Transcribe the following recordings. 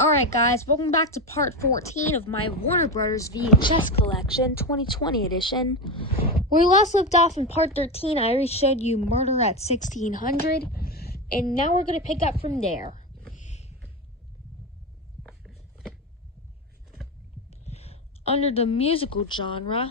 Alright guys, welcome back to part 14 of my Warner Brothers VHS collection, 2020 edition. Where we last left off in part 13, I already showed you Murder at 1600, and now we're going to pick up from there. Under the musical genre,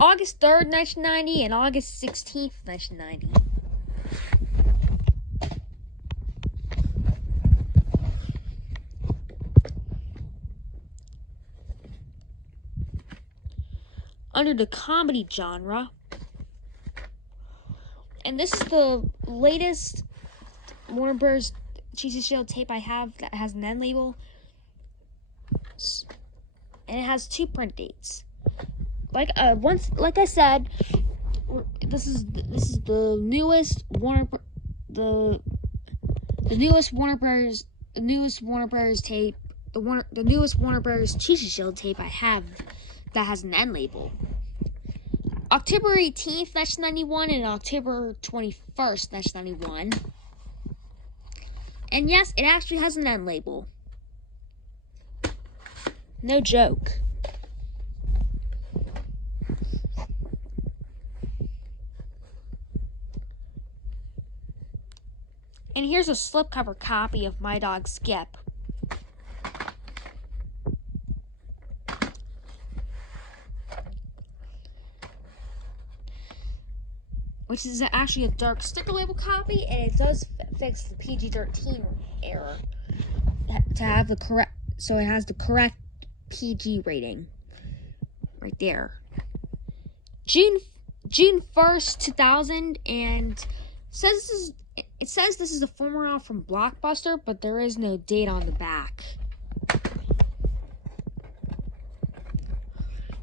August 3rd, 1990 and August 16th, 1990. Under the comedy genre, and this is the latest Warner Bros. Cheesy Show tape I have that has an end label, and it has 2 print dates. Like I said, this is the newest Warner Bros. Tape, the newest Warner Bros. Cheesy Show tape I have that has an end label. October 18th, 1991 and October 21st, 1991. And yes, it actually has an end label. No joke. And here's a slipcover copy of My Dog Skip. Which is actually a dark sticker label copy, and it does fix the PG-13 error to have the correct, so it has the correct PG rating right there. June 1st, 2000, and it says this is a former round from Blockbuster, but there is no date on the back.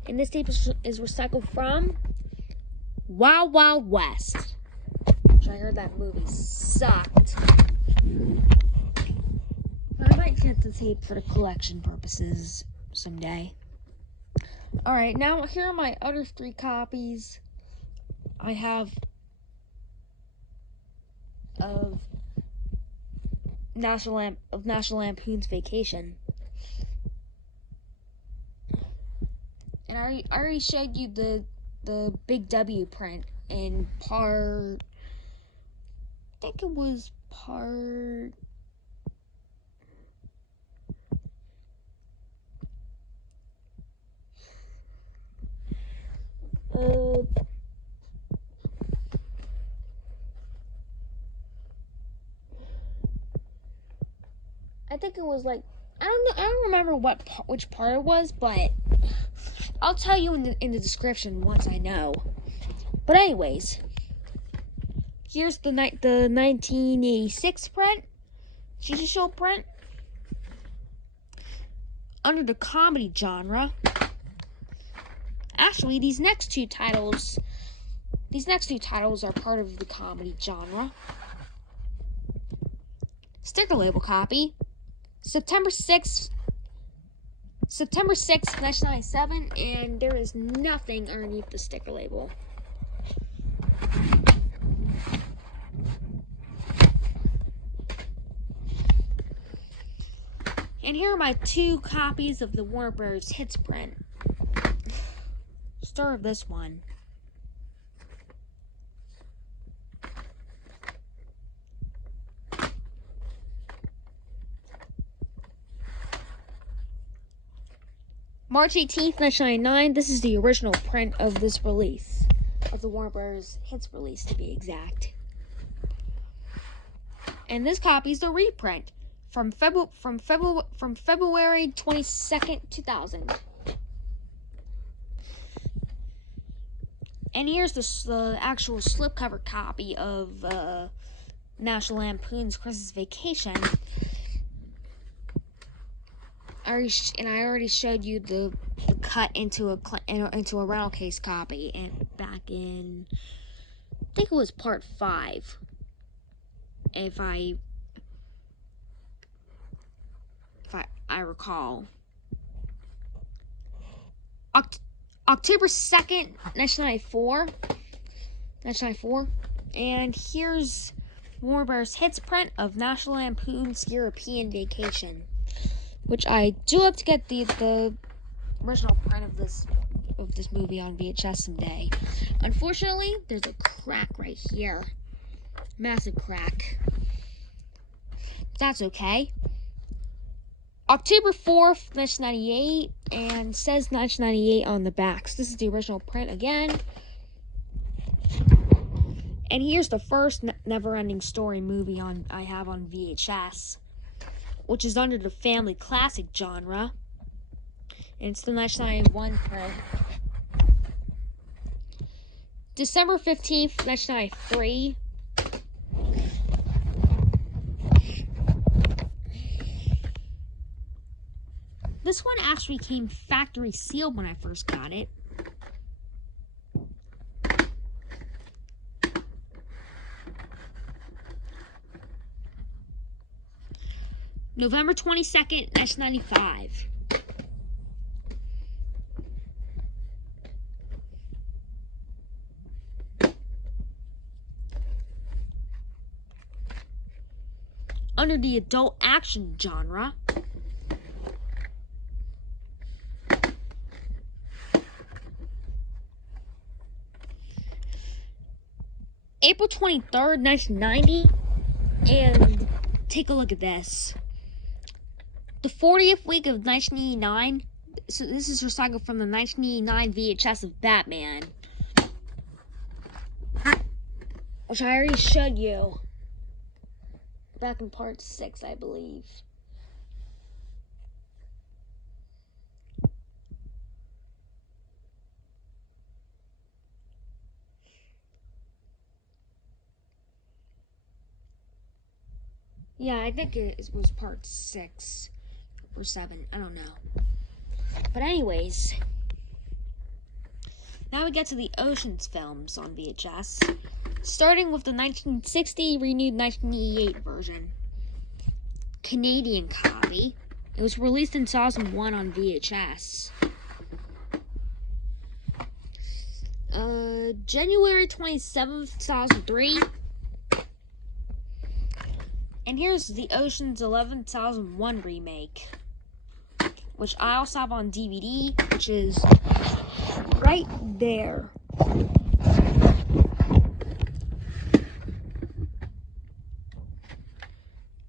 And this tape is recycled from Wild Wild West, which I heard that movie sucked. But I might get the tape for the collection purposes someday. Alright, now here are my other 3 copies I have of National Lampoon's Vacation. And I already showed you the Big W print in part, I think it was part, I think it was like, I don't remember which part it was, but I'll tell you in the description once I know. But anyways, here's the 1986 print, Cheesy Show print. Under the comedy genre, actually these next two titles are part of the comedy genre. Sticker label copy, September 6th, 1997, and there is nothing underneath the sticker label. And here are my 2 copies of the Warner Bros. Hits print. Start of this one. March 18th, 1999, this is the original print of this release, of the Warner Bros. Hits release to be exact. And this copy is the reprint from February 22nd, 2000. And here's the actual slipcover copy of National Lampoon's Christmas Vacation. I already showed you the cut into a rental case copy, and back in, I think it was part 5. If I I recall. October 2nd, 1994. And here's Warner Bros. Hits print of National Lampoon's European Vacation, which I do have to get the original print of this movie on VHS someday. Unfortunately, there's a crack right here. Massive crack. That's okay. October 4th, 1998, and says 1998 on the back. So this is the original print again. And here's the first Never-Ending Story movie I have on VHS, which is under the family classic genre. And it's the 1991 print. December 15th, 1993. This one actually came factory sealed when I first got it. November 22nd, 1995. Under the adult action genre. April 23rd, 1990. And take a look at this. The 40th week of 1989. So this is recycled from the 1989 VHS of Batman, which I already showed you back in part 6, I believe. Yeah, I think it was part 6 or 7. I don't know. But anyways, now we get to the Ocean's films on VHS, starting with the 1960 renewed 1988 version. Canadian copy. It was released in 2001 on VHS. January 27th, 2003. And here's the Ocean's 11 2001 remake, which I also have on DVD, which is right there.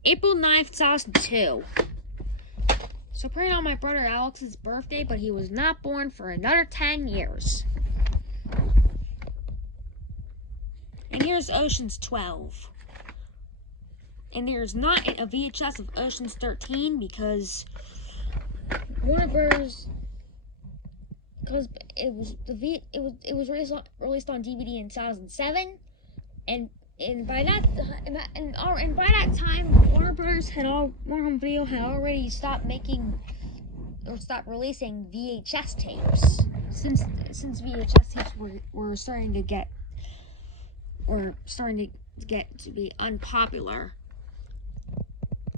April 9th, 2002. So praying on my brother Alex's birthday, but he was not born for another 10 years. And here's Ocean's 12. And there's not a VHS of Ocean's 13 because Warner Bros. Because it was released on DVD in 2007, and by that time Warner Home Video had already stopped making or stopped releasing VHS tapes since VHS tapes were starting to get to be unpopular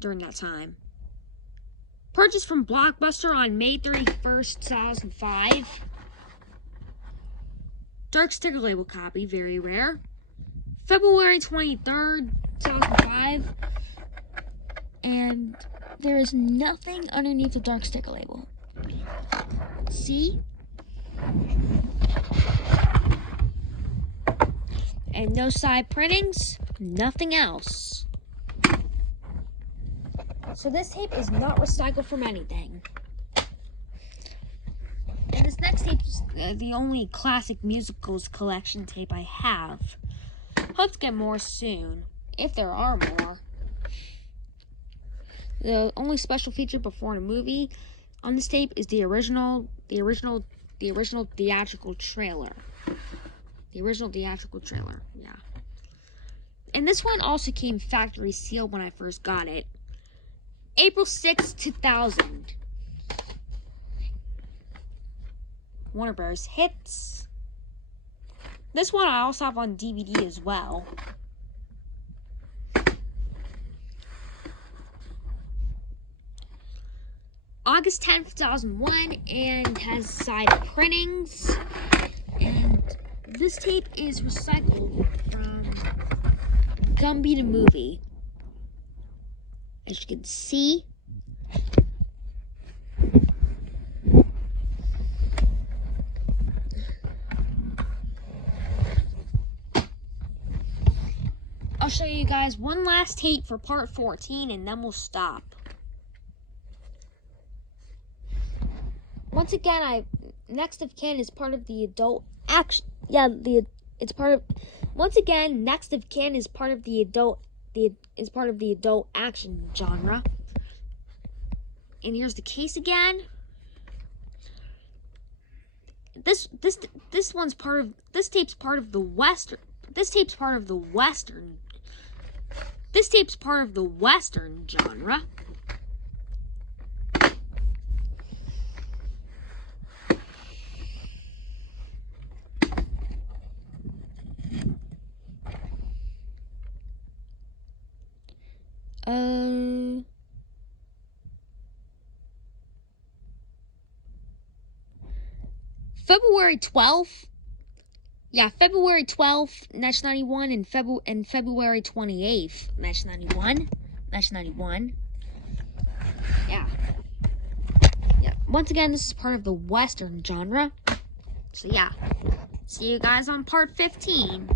during that time. Purchased from Blockbuster on May 31st, 2005. Dark sticker label copy, very rare. February 23rd, 2005. And there is nothing underneath the dark sticker label. See? And no side printings, nothing else. So this tape is not recycled from anything. And this next tape is the only classic musicals collection tape I have. Hope to get more soon, if there are more. The only special feature before the movie on this tape is the original theatrical trailer. The original theatrical trailer, yeah. And this one also came factory sealed when I first got it. April 6, 2000. Warner Bros. Hits. This one I also have on DVD as well. August 10th, 2001, and has side printings. And this tape is recycled from Gumby the movie. As you can see. I'll show you guys one last tape for part 14 and then we'll stop. Once again, Next of Kin is part of the adult action. Yeah, once again, Next of Kin is part of the adult action genre. And here's the case again. This tape's part of the western. This tape's part of the western genre. February 12th. Yeah, February 12th, 1991, and February 28th, 1991. Yeah. Yeah. Once again, this is part of the Western genre. So yeah. See you guys on part 15.